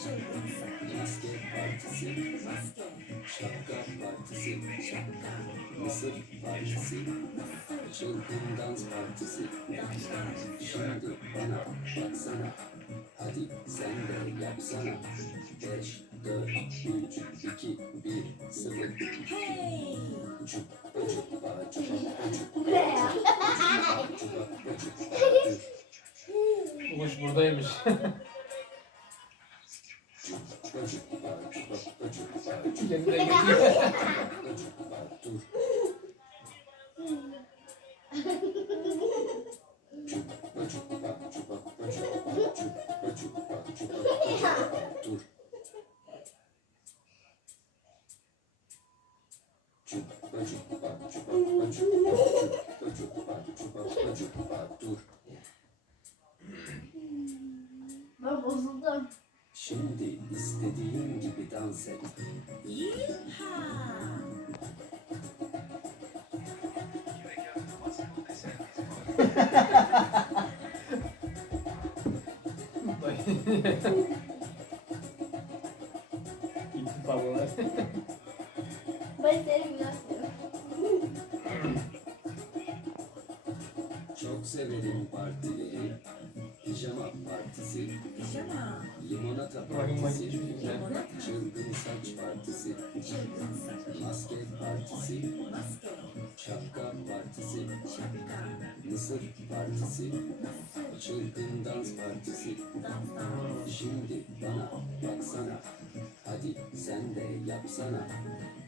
Maske partisi, Maske. şapka partisi, Şapka. mısır partisi, çılgın dans partisi. Şimdi bana baksana, hadi sen de yapsana. Beş, dört, üç, iki, bir, sıfır. Hey. Ne ya? çupa çupa. Bu kuş buradaymış. Dur. Ben bozuldum. Şimdi istediğin gibi dans et. Tablolar. Ben seni biraz seviyorum. Çok severim partileri. Pijama partisi, Pijama. limonata partisi, güzel. çılgın saç partisi, Çılgın saç. maske partisi, Maske. şapka partisi, Şapka. mısır partisi, Nasıl? çılgın dans partisi. Dans. Şimdi bana baksana, hadi sen de yapsana.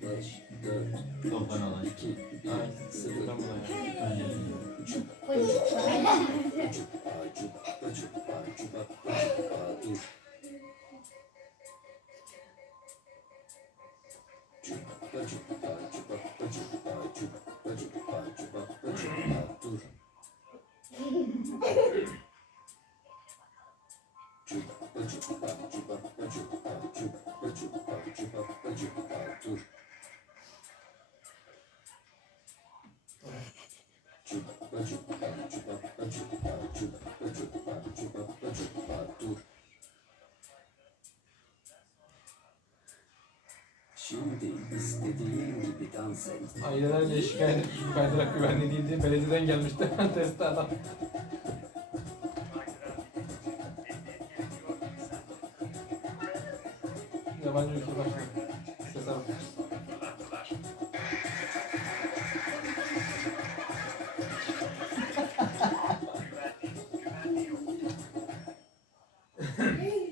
Beş, dört, Toplan olay. iki, Ay, bir, sıfır. buradan buraya. Hey. Çupa çupa çupa çupa çupa dur. Şimdi istediğin gibi dans et. Ailelerle şikayet kaydırak güvenli değil diye belediyeden gelmişti. Testi adam. Yabancı ülke başkanı. Ses almış.